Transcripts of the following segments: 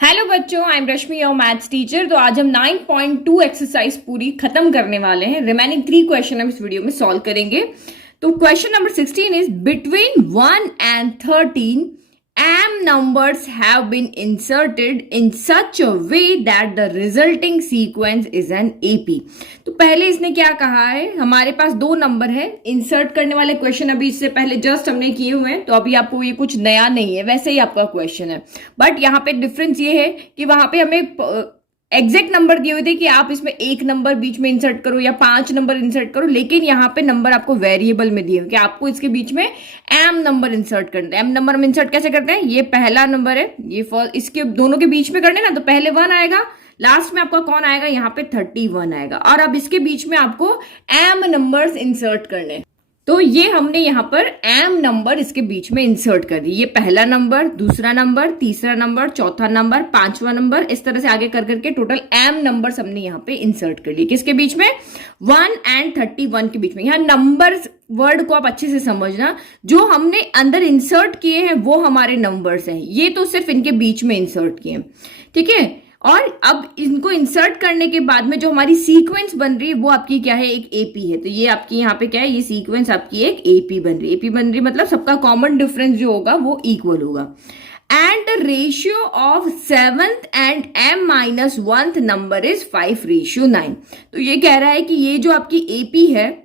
Hello बच्चों, I am रश्मि और maths teacher. तो आज हम 9.2 एक्सरसाइज पूरी खत्म करने वाले हैं। रिमेनिंग 3 क्वेश्चन हम इस वीडियो में सॉल्व करेंगे। तो question number 16 is between 1 and 13 m numbers have been inserted in such a way that the resulting sequence is an AP। तो पहले इसने क्या कहा है, हमारे पास दो नंबर है। इंसर्ट करने वाले क्वेश्चन अभी इससे पहले जस्ट हमने किए हुए हैं, तो अभी आपको ये कुछ नया नहीं है, वैसे ही आपका क्वेश्चन है। बट यहाँ पे डिफरेंस ये है कि वहां पे हमें एग्जैक्ट नंबर दिए हुए थे कि आप इसमें एक नंबर बीच में इंसर्ट करो या 5 नंबर इंसर्ट करो, लेकिन यहाँ पे नंबर आपको वेरिएबल में दिए हुए कि आपको इसके बीच में एम नंबर इंसर्ट करना है। एम नंबर हम इंसर्ट कैसे करते हैं, ये पहला नंबर है, ये फर्स्ट, इसके दोनों के बीच में करने ना, तो पहले 1 आएगा, लास्ट में आपका कौन आएगा, यहाँ पे 31 आएगा, और अब इसके बीच में आपको एम नंबर्स इंसर्ट करने हैं। तो ये हमने यहाँ पर एम नंबर इसके बीच में इंसर्ट कर दी। ये पहला नंबर, दूसरा नंबर, तीसरा नंबर, चौथा नंबर, पांचवा नंबर, इस तरह से आगे कर करके टोटल एम नंबर्स हमने यहाँ पे इंसर्ट कर लिए। किसके बीच में, 1 and 31 के बीच में। यहाँ नंबर्स वर्ड को आप अच्छे से समझना, जो हमने अंदर इंसर्ट किए हैं वो हमारे नंबर्स हैं, ये तो सिर्फ इनके बीच में इंसर्ट किए, ठीक है। और अब इनको इंसर्ट करने के बाद में जो हमारी सीक्वेंस बन रही है वो आपकी क्या है, एक एपी है। तो ये आपकी यहाँ पे क्या है, ये सीक्वेंस आपकी एक एपी बन रही है। एपी बन रही मतलब सबका कॉमन डिफरेंस जो होगा वो इक्वल होगा। And the ratio of 7th and m-1th number is 5:9। तो ये कह रहा है कि ये जो आपकी एपी है,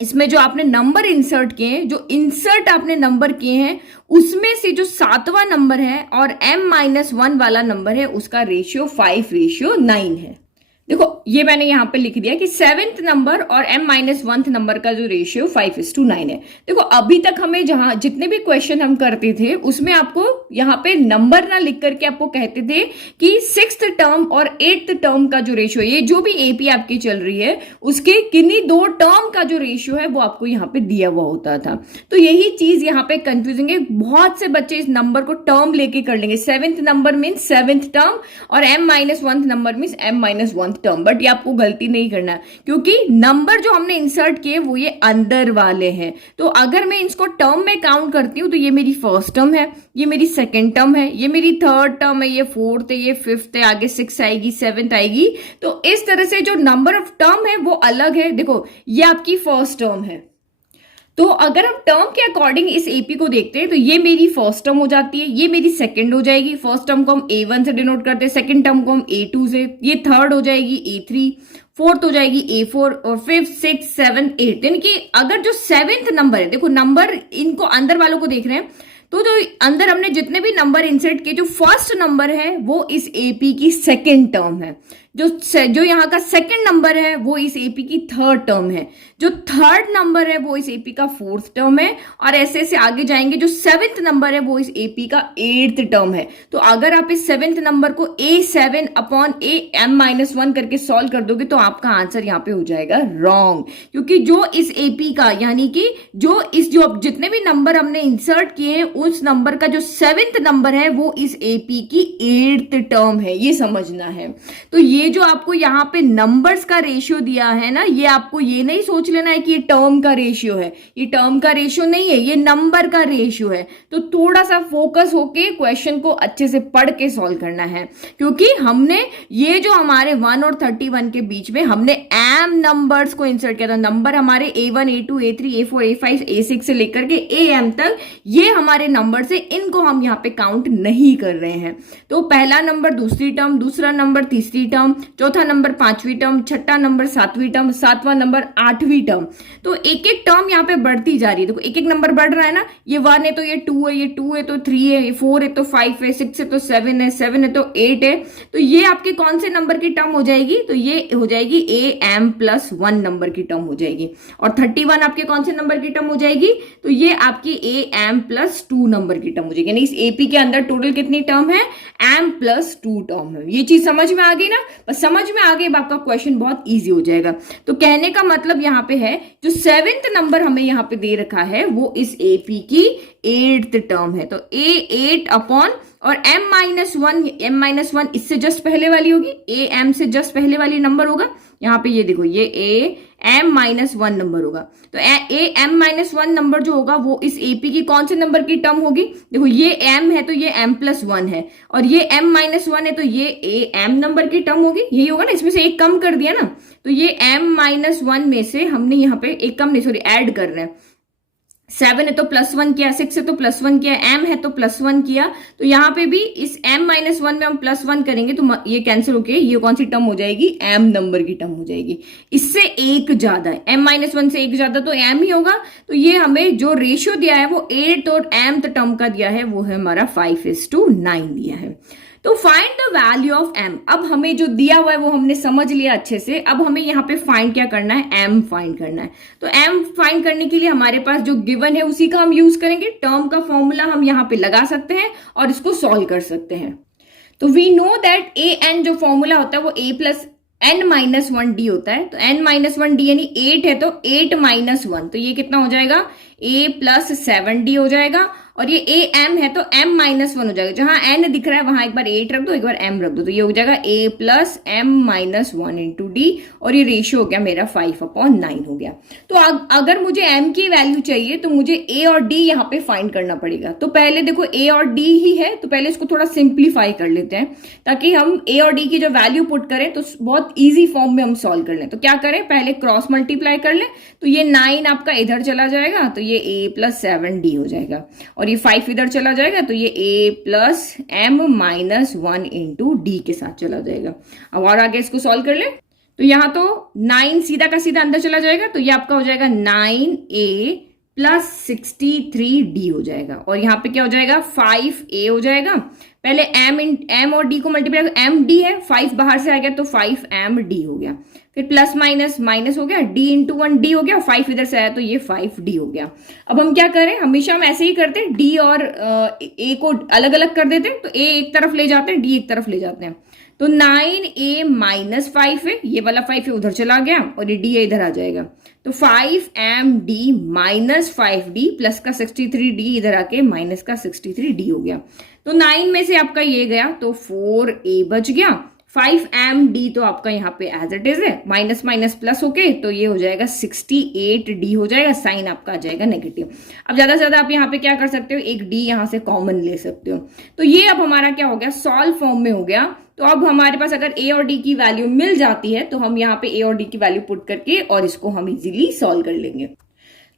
इसमें जो आपने नंबर इंसर्ट किए हैं, जो इंसर्ट आपने नंबर किए हैं, उसमें से जो 7वां नंबर है और m-1 वाला नंबर है, उसका रेशियो 5:9 है। देखो ये मैंने यहाँ पे लिख दिया कि 7th नंबर और m-1 नंबर का जो रेशियो 5:9 है। देखो अभी तक हमें जहां जितने भी क्वेश्चन हम करते थे उसमें आपको यहाँ पे नंबर ना लिख करके आपको कहते थे कि 6th टर्म और 8th टर्म का जो रेशियो, ये जो भी एपी आपकी चल रही है उसके किन्हीं दो टर्म का जो रेशियो है वो आपको यहाँ पे दिया हुआ होता था। तो यही चीज यहाँ पे कंफ्यूजिंग है, बहुत से बच्चे इस नंबर को टर्म लेके कर लेंगे। 7th number means 7th term और m-1 number means m-1 term, but ये आपको गलती नहीं करना, क्योंकि नंबर जो हमने इंसर्ट किए वो ये अंदर वाले हैं। तो अगर मैं इसको टर्म में काउंट करती हूँ तो ये मेरी फर्स्ट टर्म है, ये मेरी सेकंड टर्म है, ये मेरी थर्ड टर्म है, ये फोर्थ है, ये फिफ्थ है, आगे 6 आएगी, 7th आएगी। तो इस तरह से जो नंबर ऑफ टर्म है वो अलग है। देखो ये आपकी फर्स्ट टर्म है, तो अगर हम टर्म के अकॉर्डिंग इस एपी को देखते हैं तो ये मेरी फर्स्ट टर्म हो जाती है, ये मेरी सेकंड हो जाएगी। फर्स्ट टर्म को हम A1 से डिनोट करते हैं, सेकंड टर्म को हम A2 से, ये थर्ड हो जाएगी A3, फोर्थ हो जाएगी A4, और फिफ्थ, 6, 7, 8। यानी कि अगर जो 7th नंबर है, देखो नंबर इनको अंदर वालों को देख रहे हैं, तो जो अंदर हमने जितने भी नंबर इंसर्ट किए, जो फर्स्ट नंबर है वो इस एपी की सेकंड टर्म है, जो यहाँ का सेकंड नंबर है वो इस एपी की थर्ड टर्म है, जो थर्ड नंबर है वो इस एपी का फोर्थ टर्म है, और ऐसे ऐसे आगे जाएंगे। जो 7th नंबर है वो इस एपी का 8th टर्म है। तो अगर आप इस 7th नंबर को A7 अपॉन m-1 करके सॉल्व कर दोगे तो आपका आंसर यहाँ पे हो जाएगा रॉन्ग, क्योंकि जो इस एपी का, यानी कि जो जितने भी नंबर हमने इंसर्ट किए हैं उस नंबर का जो 7th नंबर है वो इस एपी की 8th टर्म है, ये समझना है। तो ये जो आपको यहाँ पे नंबर्स का रेशियो दिया है ना, ये आपको ये नहीं सोच लेना है कि ये टर्म का रेशियो है, ये टर्म का रेशियो नहीं है, ये नंबर का रेशियो है। तो थोड़ा सा फोकस होके क्वेश्चन को अच्छे से पढ़ के सॉल्व करना है, क्योंकि हमने ये जो हमारे 1 और 31 के बीच में हमने एम नंबर्स को इंसर्ट किया था। नंबर हमारे A1, A2, A3, A4, A5, A6 से लेकर के AM तक ये हमारे नंबर से, इनको हम यहाँ पे काउंट नहीं कर रहे हैं। तो पहला नंबर दूसरी टर्म, दूसरा नंबर तीसरी टर्म, चौथा नंबर 5वीं टर्म, छठा नंबर 7वीं टर्म, 7वां नंबर 8वीं टर्म। तो एक एक टर्म यहाँ पे बढ़ती जा रही है। देखो एक एक नंबर बढ़ रहा है ना, ये 1 है तो ये 2 है, ये 2 है तो 3 है, ये 4 है तो 5 है, 6 है तो 7 है, 7 है तो 8 है। तो ये आपके कौन से नंबर की टर्म हो जाएगी, तो ये हो जाएगी AM+1 नंबर की टर्म हो जाएगी। और 31 आपके कौन से नंबर की टर्म हो जाएगी, तो ये आपकी AM+2 नंबर की टर्म हो जाएगी। यानी इस एपी के अंदर टोटल कितनी टर्म है, M+2 टर्म है। ये चीज समझ में आ गई ना, बस समझ में आ गई, आपका क्वेश्चन बहुत इजी हो जाएगा। तो कहने का मतलब यहाँ पे है, जो 7th नंबर हमें यहाँ पे दे रखा है वो इस एपी की 8th टर्म है। तो A8 अपॉन, और m-1 इससे जस्ट पहले वाली होगी, AM से जस्ट पहले वाली नंबर होगा, यहाँ पे ये देखो ये a m minus one number होगा, तो a m minus one number जो होगा वो इस एपी की कौन से नंबर की टर्म होगी? देखो ये एम है तो ये एम प्लस वन है, और ये एम माइनस वन है तो ये ए एम नंबर की टर्म होगी, यही होगा ना। इसमें से एक कम कर दिया ना, तो ये एम माइनस वन में से हमने यहाँ पे एक कम नहीं सॉरी ऐड करना है। 7 है तो प्लस वन किया, 6 है तो प्लस वन किया, m है तो प्लस वन किया, तो यहाँ पे भी इस m माइनस वन में हम प्लस वन करेंगे तो ये कैंसिल होके ये कौन सी टर्म हो जाएगी? m नंबर की टर्म हो जाएगी। इससे एक ज्यादा है, m माइनस वन से एक ज्यादा तो m ही होगा, तो ये हमें जो रेशियो दिया है वो 8 और mth टर्म का दिया है, वो है हमारा 5:9 दिया है। तो find the value of m। अब हमें जो दिया हुआ है वो हमने समझ लिया अच्छे से, अब हमें यहाँ पे फाइंड क्या करना है? m फाइंड करना है। तो m फाइंड करने के लिए हमारे पास जो गिवन है उसी का हम यूज करेंगे। टर्म का फॉर्मूला हम यहाँ पे लगा सकते हैं और इसको सॉल्व कर सकते हैं। तो we know that a n जो फॉर्मूला होता है वो a plus n minus one d होता है। तो n माइनस वन डी यानी 8 है तो 8 माइनस वन, तो ये कितना हो जाएगा? a प्लस 7d हो जाएगा। और ये ए एम है तो m माइनस वन हो जाएगा, जहां n दिख रहा है वहां एक बार 8 रख दो, एक बार m रख दो, तो ये हो जाएगा a plus m minus one into d, और ये रेशियो हो गया मेरा 5/9 हो गया। तो अगर मुझे m की वैल्यू चाहिए तो मुझे a और d यहाँ पे फाइंड करना पड़ेगा। तो पहले देखो a और d ही है, तो पहले इसको थोड़ा सिंप्लीफाई कर लेते हैं ताकि हम a और d की जो वैल्यू पुट करें तो बहुत ईजी फॉर्म में हम सॉल्व कर लें। तो क्या करें? पहले क्रॉस मल्टीप्लाई कर लें, तो ये 9 आपका इधर चला जाएगा तो ये a प्लस 7d हो जाएगा, और ये 5 इधर चला जाएगा तो ये a plus m minus one into d के साथ चला जाएगा। अब और आगे इसको सॉल्व कर ले, तो यहाँ तो 9 सीधा का सीधा अंदर चला जाएगा, तो ये आपका हो जाएगा 9a प्लस 63d हो जाएगा, और यहाँ पे क्या हो जाएगा? 5a हो जाएगा। पहले m और d को मल्टीप्लाई, m d है, 5 बाहर से आ गया तो 5md हो गया, फिर प्लस माइनस माइनस हो गया, d इंटू वन डी हो गया, 5 इधर से आया तो ये 5d हो गया। अब हम क्या करें? हमेशा हम ऐसे ही करते हैं, d और a को अलग अलग कर देते हैं, तो a एक तरफ ले जाते हैं, d एक तरफ ले जाते हैं। तो 9a माइनस 5 है, ये वाला 5 है उधर चला गया, और ये d है इधर आ जाएगा, तो 5md माइनस 5d प्लस का 63d इधर आके माइनस का 63d हो गया। तो 9 में से आपका ये गया तो 4a बच गया, 5md तो आपका यहाँ पे एज इट इज है, माइनस माइनस प्लस होके तो ये हो जाएगा 68d हो जाएगा, साइन आपका आ जाएगा नेगेटिव। अब ज्यादा से ज्यादा आप यहाँ पे क्या कर सकते हो? एक d यहाँ से कॉमन ले सकते हो। तो ये अब हमारा क्या हो गया? सॉल्व फॉर्म में हो गया। तो अब हमारे पास अगर a और d की वैल्यू मिल जाती है तो हम यहाँ पे a और d की वैल्यू पुट करके और इसको हम इजीली सॉल्व कर लेंगे।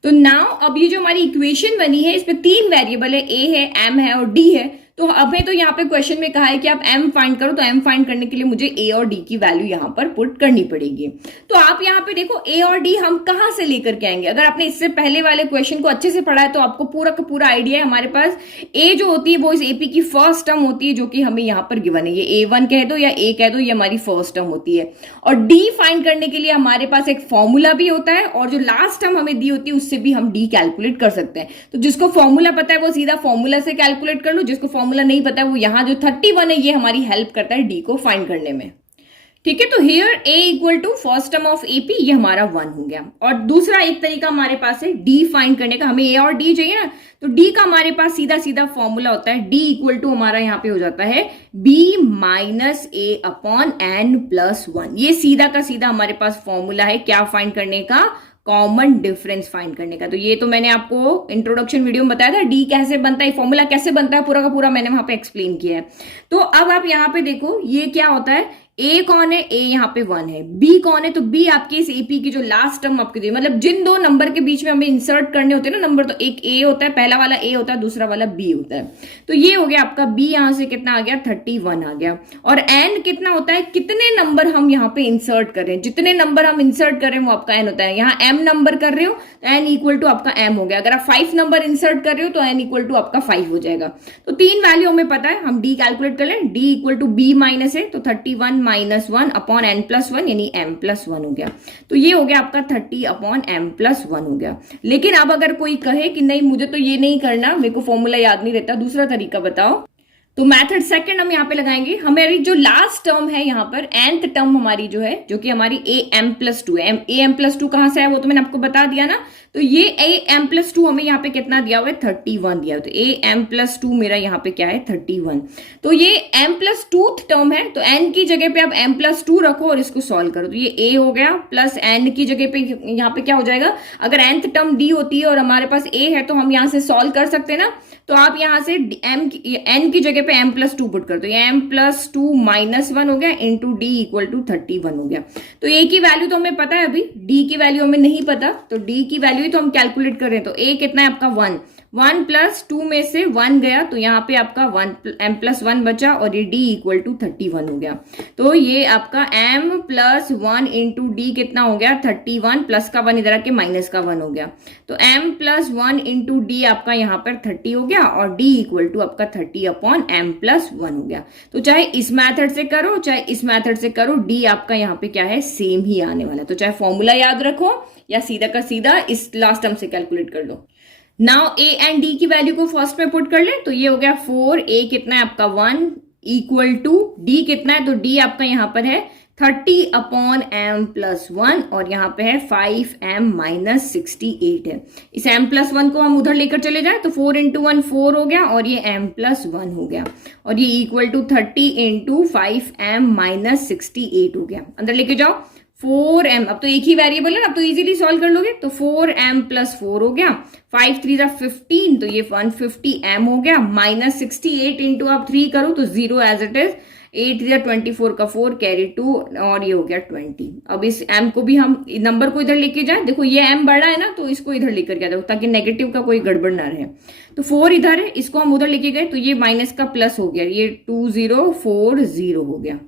तो नाउ अब ये जो हमारी इक्वेशन बनी है इसमें 3 वेरिएबल है, a है, m है और d है। तो हमें तो यहाँ पे क्वेश्चन में कहा है कि आप m फाइंड करो, तो m फाइंड करने के लिए मुझे a और d की वैल्यू यहाँ पर पुट करनी पड़ेगी। तो आप यहाँ पे देखो a और d हम कहाँ से लेकर के आएंगे? अगर आपने इससे पहले वाले क्वेश्चन को अच्छे से पढ़ा है तो आपको पूरा का पूरा आइडिया है। हमारे पास a जो होती है वो इस AP की फर्स्ट टर्म होती है जो कि हमें यहाँ पर गिवन है, ये a1 कह दो या a कह दो, ये हमारी फर्स्ट टर्म होती है। और d फाइंड करने के लिए हमारे पास एक फॉर्मूला भी होता है, और जो लास्ट टर्म हमें दी होती है उससे भी हम d कैलकुलेट कर सकते हैं। तो जिसको फॉर्मूला पता है वो सीधा फॉर्मूला से कैलकुलेट कर लो, जिसको फॉर्मूला नहीं पता है वो यहाँ जो 31 है ये हमारी हेल्प करता है d को फाइंड करने में। ठीक है, तो here a equal to first term of AP ये हमारा 1 हो गया। और दूसरा एक तरीका हमारे पास है d फाइंड करने का, हमें a और d चाहिए ना, तो d का हमारे पास सीधा सीधा फॉर्मूला होता है, d इक्वल टू हमारा यहाँ पे हो जाता है b minus a upon n plus 1। ये सीधा का सीधा हमारे पास फॉर्मूला है क्या फाइंड करने का? कॉमन डिफरेंस फाइंड करने का। तो ये तो मैंने आपको इंट्रोडक्शन वीडियो में बताया था, डी कैसे बनता है, फॉर्मूला कैसे बनता है, पूरा का पूरा मैंने वहां पे एक्सप्लेन किया है। तो अब आप यहाँ पे देखो ये क्या होता है, a कौन है? a यहाँ पे 1 है। b कौन है? तो b आपके इस AP की जो लास्ट टर्म आपके दी, मतलब जिन दो नंबर के बीच में हमें इंसर्ट करने होते हैं ना नंबर, तो एक a होता है, पहला वाला a होता है, दूसरा वाला b होता है। तो ये हो गया आपका b, यहां से कितना आ गया? 31 आ गया। और n कितना होता है? कितने नंबर हम यहाँ पे इंसर्ट कर रहे हैं, जितने नंबर हम इंसर्ट कर रहे हैं वो आपका n होता है। यहाँ m नंबर कर रहे हो तो n इक्वल टू आपका m हो गया। अगर आप 5 नंबर इंसर्ट कर रहे हो तो n इक्वल टू आपका 5 हो जाएगा। तो 3 वैल्यू हमें पता है, हम d कैलकुलेट कर लें, d equal to b minus है, तो 31 माइनस 1 अपॉन n प्लस 1 यानी m प्लस 1 हो गया। तो ये हो गया आपका 30 अपॉन m प्लस 1 हो गया। लेकिन अब अगर कोई कहे कि नहीं मुझे तो ये नहीं करना, मेरे को फॉर्मूला याद नहीं रहता, दूसरा तरीका बताओ, तो मेथड सेकंड हम यहाँ पे लगाएंगे। हमारी जो लास्ट टर्म है यहाँ पर, nth टर्म हमारी जो है, जो कि हमारी am+2 है। am+2 कहां से है वो तो मैंने आपको बता दिया ना। तो ये am+2 हमें यहाँ पे कितना दिया हुआ है, 31 दिया हुआ है। तो am+2 मेरा यहाँ पे क्या है, 31। तो ये m+2 टर्म है, तो n की जगह पे आप m+2 रखो और इसको सॉल्व करो। तो ये a हो गया, प्लस n की जगह पे यहाँ पे क्या हो जाएगा, अगर nth टर्म d होती है और हमारे पास a है तो हम यहाँ से सॉल्व कर सकते हैं ना। तो आप यहाँ से n की जगह पे m+2 पुट कर दो। ये m+2 -1 हो गया इंटू d इक्वल टू 31 हो गया। तो a की वैल्यू तो हमें पता है, अभी d की वैल्यू हमें नहीं पता, तो d की वैल्यू ही तो हम कैलकुलेट कर रहे हैं। तो a कितना है आपका 1, 1+2 में से 1 गया, तो यहाँ पे आपका m+1 बचा और ये d इक्वल टू 31 हो गया। तो ये आपका m+1 इंटू डी कितना हो गया, 31, प्लस का 1 इधर आके माइनस का 1 हो गया। तो m+1 इंटू डी आपका यहाँ पर 30 हो गया और d इक्वल टू आपका 30/m+1 हो गया। तो चाहे इस मैथड से करो चाहे इस मैथड से करो, d आपका यहाँ पे क्या है, सेम ही आने वाला है। तो चाहे फॉर्मूला याद रखो या सीधा का सीधा इस लास्ट टर्म से कैलकुलेट कर लो। नाउ a एंड d की वैल्यू को फर्स्ट में पुट कर ले। तो ये हो गया 4, a कितना है आपका 1 इक्वल टू d कितना है, तो d आपका यहाँ पर है 30/m+1 और यहाँ पे है 5m-68 है। इस m+1 को हम उधर लेकर चले जाए तो 4 × 1 4 हो गया और ये m+1 हो गया और ये इक्वल टू 30 × 5m-68 हो गया। अंदर लेके जाओ 4m, अब तो एक ही वेरिएबल है ना, अब तो इजीली सॉल्व कर लोगे। तो 4m+4 हो गया, 5 3 15, तो ये 150m हो गया, -68 इंटू आप 3 करो तो 0 एज इट इज, 8 3 24 का 4 कैरी 2 और ये हो गया 20। अब इस m को भी हम नंबर को इधर लेके जाए, देखो ये m बड़ा है ना तो इसको इधर लेकर के जाओ ताकि नेगेटिव का कोई गड़बड़ ना रहे। तो 4 इधर है, इसको हम उधर लेके गए तो ये माइनस का प्लस हो गया, ये 2040 हो गया।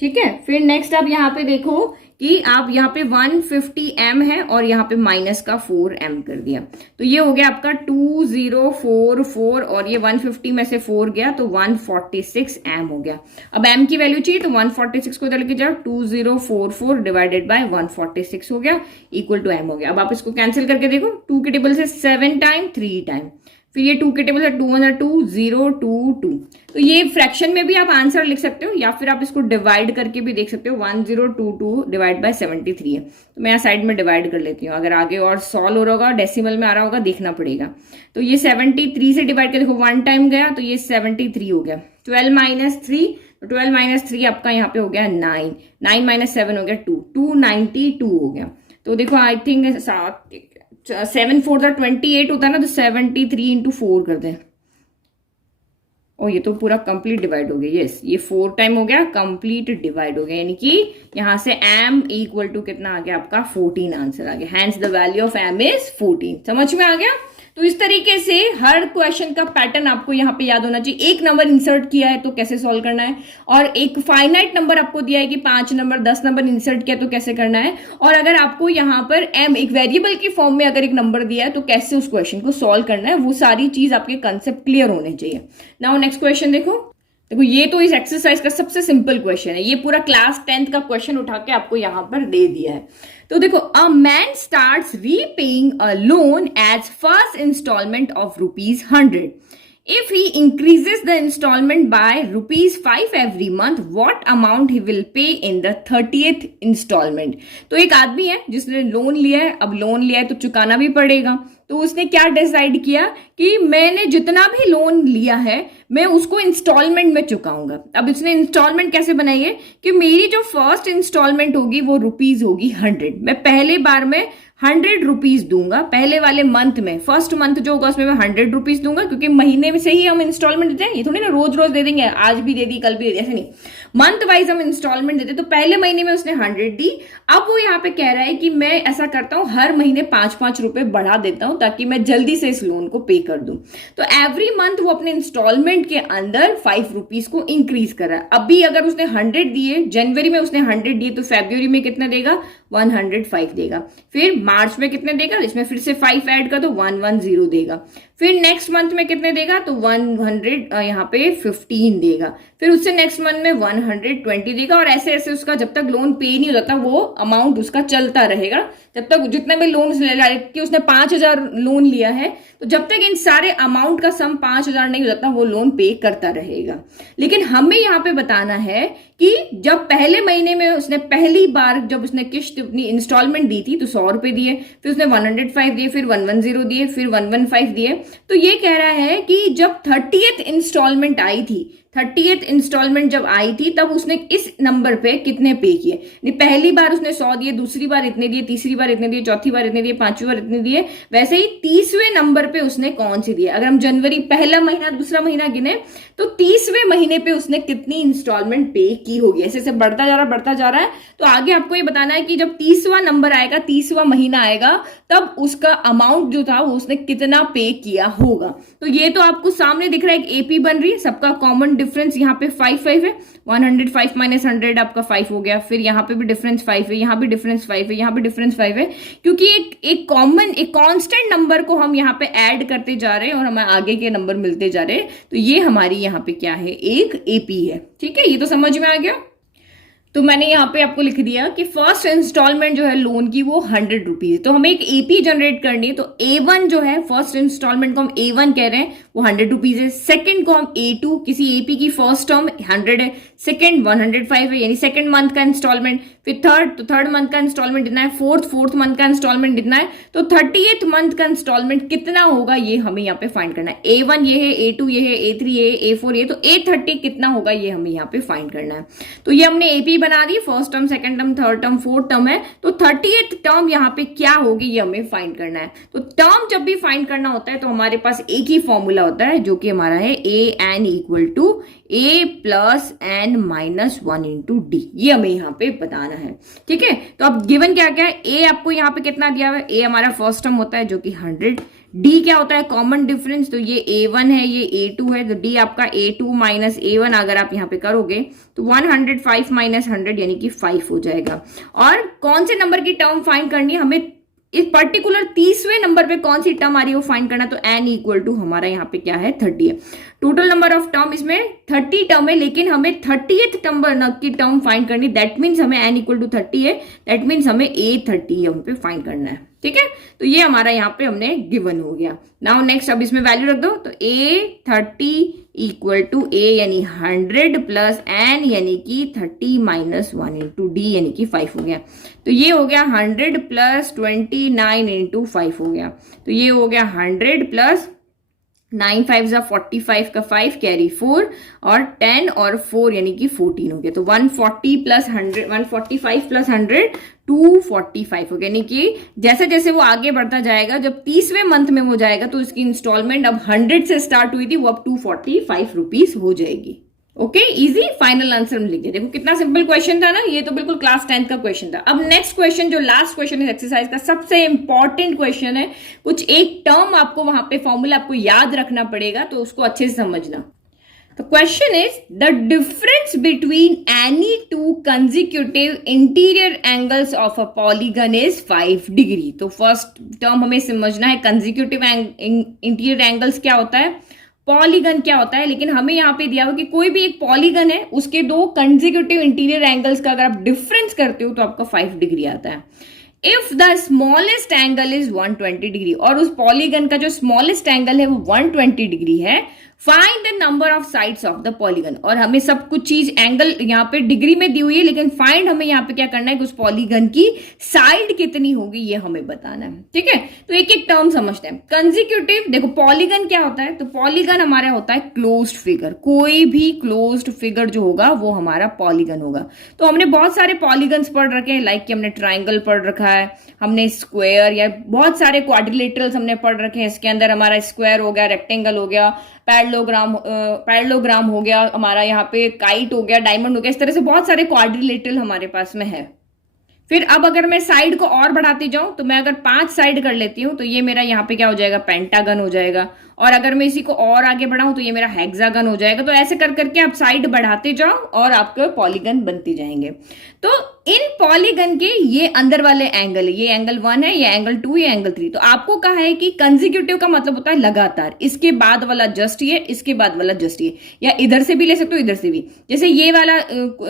ठीक है, फिर नेक्स्ट आप यहाँ पे देखो कि आप यहाँ पे 150m है और यहाँ पे माइनस का 4m कर दिया, तो ये हो गया आपका 2044 और ये 150 में से 4 गया तो 146m हो गया। अब m की वैल्यू चाहिए तो 146 को इधर लेके जाओ, 2044 डिवाइडेड बाय 146 हो गया इक्वल टू m हो गया। अब आप इसको कैंसिल करके देखो, 2 के टेबल से 7 टाइम 3 टाइम, फिर ये 2 के टेबल से 2 1 2 0 2 2। तो ये फ्रैक्शन में भी आप आंसर लिख सकते हो या फिर आप इसको डिवाइड करके भी देख सकते हो। 1022 डिवाइड बाय 73 है, तो मैं यहाँ साइड में डिवाइड कर लेती हूँ। अगर आगे और सॉल्व हो रहा होगा, डेसिमल में आ रहा होगा, देखना पड़ेगा। तो ये 73 से डिवाइड कर देखो, 1 टाइम गया तो ये 73 हो गया। 12 - 3, तो 12 - 3 आपका यहाँ पे हो गया 9, 9 - 7 हो गया 2, 292 हो गया। तो देखो आई थिंक 7 4 28 होता है ना, तो 73 इंटू 4 कर दें। और ये तो पूरा कंप्लीट डिवाइड हो गया। यस, ये 4 टाइम हो गया, कंप्लीट डिवाइड हो गया, यानी कि यहां से m इक्वल टू कितना आ गया आपका 14 आंसर आ गया। Hence the value of m is 14। समझ में आ गया। तो इस तरीके से हर क्वेश्चन का पैटर्न आपको यहाँ पे याद होना चाहिए। एक नंबर इंसर्ट किया है तो कैसे सॉल्व करना है, और एक फाइनाइट नंबर आपको दिया है कि 5 नंबर 10 नंबर इंसर्ट किया तो कैसे करना है, और अगर आपको यहाँ पर m एक वेरिएबल की फॉर्म में अगर एक नंबर दिया है तो कैसे उस क्वेश्चन को सॉल्व करना है, वो सारी चीज आपके कंसेप्ट क्लियर होने चाहिए। नाउ नेक्स्ट क्वेश्चन देखो, ये तो इस एक्सरसाइज का सबसे सिंपल क्वेश्चन है। ये पूरा क्लास 10th का क्वेश्चन उठा के आपको यहां पर दे दिया है। तो देखो, a man starts repaying a loan as first instalment of ₹100। If he increases the installment by ₹5 every month, what amount he will pay in the 30th installment? तो एक आदमी है जिसने लोन लिया है, अब लोन लिया है तो चुकाना भी पड़ेगा। तो उसने क्या डिसाइड किया कि मैंने जितना भी लोन लिया है मैं उसको इंस्टॉलमेंट में चुकाऊंगा। अब इसने इंस्टॉलमेंट कैसे बनाई है कि मेरी जो फर्स्ट इंस्टॉलमेंट होगी वो रुपीज होगी 100। मैं पहले बार में 100 रुपीज दूंगा, पहले वाले मंथ में, फर्स्ट मंथ जो होगा उसमें मैं 100 रुपीज दूंगा, क्योंकि महीने में से ही हम इंस्टॉलमेंट देते हैं। ये थोड़ी ना रोज रोज दे देंगे, आज भी दे दी कल भी दे दी, ऐसे नहीं, मंथ वाइज हम इंस्टॉलमेंट देते। तो पहले महीने में उसने 100 दी। अब वो यहाँ पे कह रहा है कि मैं ऐसा करता हूं, हर महीने 5-5 रुपए बढ़ा देता हूं ताकि मैं जल्दी से इस लोन को पे कर दूं। तो एवरी मंथ वो अपने इंस्टॉलमेंट के अंदर 5 रुपीज को इंक्रीज कर रहा है। अभी अगर उसने 100 दिए, जनवरी में उसने 100 दिए, तो फरवरी में कितना देगा, 105 देगा। फिर मार्च में कितने देगा, इसमें फिर से 5 ऐड कर दो, 110 देगा। फिर नेक्स्ट मंथ में कितने देगा, तो 100 यहाँ पे 15 देगा, फिर उससे नेक्स्ट मंथ में 120 देगा, और ऐसे ऐसे उसका जब तक लोन पे नहीं हो जाता वो अमाउंट उसका चलता रहेगा, जब तक जितने भी लोन कि उसने 5,000 लोन लिया है, तो जब तक इन सारे अमाउंट का सम 5,000 नहीं हो जाता वो लोन पे करता रहेगा। लेकिन हमें यहाँ पे बताना है कि जब पहले महीने में उसने पहली बार जब उसने किस्त अपनी इंस्टॉलमेंट दी थी तो 100 रुपए दिए, फिर उसने 105 दिए, फिर 110 दिए, फिर 115 दिए, तो ये कह रहा है कि जब 30th इंस्टॉलमेंट आई थी, 30th इंस्टॉलमेंट जब आई थी तब उसने इस नंबर पे कितने पे किए। पहली बार उसने 100 दिए, दूसरी बार इतने दिए, तीसरी बार इतने दिए, चौथी बार इतने दिए, पांचवी बार इतने दिए, वैसे ही 30वें नंबर पे उसने कौन से दिए। अगर हम जनवरी पहला महीना दूसरा महीना गिने तो 30वें महीने पे उसने कितनी इंस्टॉलमेंट पे की होगी। ऐसे ऐसे बढ़ता जा रहा है। तो आगे आपको ये बताना है कि जब 30वां नंबर आएगा, 30वां महीना आएगा, तब उसका अमाउंट जो था वो उसने कितना पे किया होगा। तो ये तो आपको सामने दिख रहा है, एक एपी बन रही है, सबका कॉमन डिफरेंस यहाँ पे 5 है, 105 माइनस 100 आपका 5 हो गया, फिर यहाँ पे भी डिफरेंस 5 है, यहाँ भी डिफरेंस 5 है, यहाँ भी डिफरेंस 5 है, क्योंकि एक कॉमन एक कांस्टेंट नंबर को हम यहाँ पे ऐड करते जा रहे हैं और हमें आगे के नंबर मिलते जा रहे हैं। तो ये हमारी यहाँ पे क्या है, एक एपी है। ठीक है, ये तो समझ में आ गया। तो मैंने यहाँ पे आपको लिख दिया कि फर्स्ट इंस्टॉलमेंट जो है लोन की वो 100 रुपीज है, तो हमें एक एपी जनरेट करनी है। तो A1 जो है, फर्स्ट इंस्टॉलमेंट को हम A1 कह रहे हैं, वो 100 रुपीज है। सेकंड को हम A2, किसी एपी की फर्स्ट टर्म 100 है, सेकंड 105 है, यानी सेकंड मंथ का इंस्टॉलमेंट। फिर थर्ड, तो थर्ड मंथ का इंस्टॉलमेंट कितना है, फोर्थ मंथ का इंस्टॉलमेंट कितना है, तो 30th मंथ का इंस्टॉलमेंट कितना होगा ये हमें यहाँ पे फाइंड करना है। A1 ये है, A2 ये है, A3 ये है, A4 ये, तो A30 कितना होगा ये हमें यहाँ पे फाइंड करना है। तो ये हमने एपी बना दी, first term, second term, third term, fourth term है, तो 30th टर्म यहाँ पे क्या होगी ये हमें फाइंड करना है। तो टर्म जब भी फाइंड करना होता है तो हमारे पास एक ही फॉर्मूला होता है, जो कि हमारा है AN equal to A plus N minus 1 into d. ये हमें यहाँ पे बताना है। ठीक है, तो अब गिवन क्या क्या है, A आपको यहाँ पे कितना दिया हुआ है, A हमारा फर्स्ट टर्म होता है जो कि 100, डी क्या होता है, कॉमन डिफरेंस, तो ये A1 है, ये A2 है, तो डी आपका A2 माइनस A1 अगर आप यहाँ पे करोगे तो 105 माइनस 100 यानी कि 5 हो जाएगा। और कौन से नंबर की टर्म फाइंड करनी है हमें, इस पर्टिकुलर 30वें नंबर पे कौन सी टर्म आ रही है वो फाइंड करना। तो n इक्वल टू हमारा यहाँ पे क्या है, 30 है। टोटल नंबर ऑफ टर्म इसमें 30 टर्म है, लेकिन हमें 30th नंबर की टर्म फाइंड करनी, दैट मीन्स हमें n इक्वल टू 30 है, दैट मीन्स हमें A30 यहाँ पे फाइंड करना है। ठीक है, तो ये हमारा यहाँ पे हमने गिवन हो गया। नाउ नेक्स्ट, अब इसमें वैल्यू रख दो, तो A30 इक्वल टू A यानी 100 प्लस N यानी कि 30 माइनस 1 इंटू डी यानी कि 5 हो गया। तो ये हो गया 100 प्लस 29 इंटू 5 हो गया। तो ये हो गया 100 प्लस 9 5 45 का 5 कैरी 4 और 10 और 4 यानी कि 14 हो गया। तो 140 प्लस 100, 145 प्लस 100 245 हो गया। यानी कि जैसे जैसे वो आगे बढ़ता जाएगा, जब 30वें मंथ में वो जाएगा तो इसकी इंस्टॉलमेंट अब 100 से स्टार्ट हुई थी, वो अब 245 रुपीज हो जाएगी। Okay, easy. फाइनल आंसर हम लिख दिया। देखो कितना सिंपल क्वेश्चन था ना, ये तो बिल्कुल क्लास 10th का क्वेश्चन था। अब नेक्स्ट क्वेश्चन, जो लास्ट क्वेश्चन है एक्सरसाइज का, सबसे इंपॉर्टेंट क्वेश्चन है। कुछ एक टर्म आपको वहां पे फॉर्मूला आपको याद रखना पड़ेगा, तो उसको अच्छे से समझना। The question is, the difference between any two consecutive interior angles of a polygon is 5 degree। तो फर्स्ट टर्म हमें समझना है, consecutive interior angles क्या होता है, पॉलीगन क्या होता है। लेकिन हमें यहाँ पे दिया हुआ कि कोई भी एक पॉलीगन है, उसके दो कंसेक्यूटिव इंटीरियर एंगल्स का अगर आप डिफरेंस करते हो तो आपका 5 डिग्री आता है। If the smallest angle is 120 degree, और उस पॉलीगन का जो स्मॉलेस्ट एंगल है वो 120 डिग्री है, find the number of sides of the polygon. और हमें सब कुछ चीज एंगल यहाँ पे डिग्री में दी हुई है, लेकिन फाइंड हमें यहाँ पे क्या करना है कि उस पॉलीगन की साइड कितनी होगी ये हमें बताना है। ठीक है, तो एक एक टर्म समझते हैं। कंसेक्यूटिव, देखो पॉलीगन क्या होता है, तो पॉलीगन हमारा होता है क्लोज्ड फिगर। कोई भी क्लोज्ड फिगर जो होगा वो हमारा पॉलीगन होगा। तो हमने बहुत सारे पॉलीगन्स पढ़ रखे हैं, लाइक कि हमने ट्राइंगल पढ़ रखा है, हमने स्क्वायर या बहुत सारे क्वाड्रिलेटरल्स हमने पढ़ रखे हैं। इसके अंदर हमारा स्क्वायर हो गया, रेक्टेंगल हो गया, पैरेललोग्राम हो गया, हमारा यहाँ पे काइट हो गया, डायमंड हो गया। इस तरह से बहुत सारे क्वाड्रिलेटरल हमारे पास में है। फिर अब अगर मैं साइड को और बढ़ाती जाऊं, तो मैं अगर 5 साइड कर लेती हूं तो ये मेरा यहाँ पे क्या हो जाएगा, पेंटागन हो जाएगा। और अगर मैं इसी को और आगे बढ़ाऊं तो ये मेरा हेक्सागन हो जाएगा। तो ऐसे कर करके आप साइड बढ़ाते जाओ और आपके पॉलीगन बनते जाएंगे। तो इन पॉलीगन के ये अंदर वाले एंगल, ये एंगल 1 है, ये एंगल 2, ये एंगल 3। तो आपको कहा है कि कंसेक्यूटिव का मतलब होता है लगातार, इसके बाद वाला जस्ट ये, इसके बाद वाला जस्ट ये, या इधर से भी ले सकते हो इधर से भी। जैसे ये वाला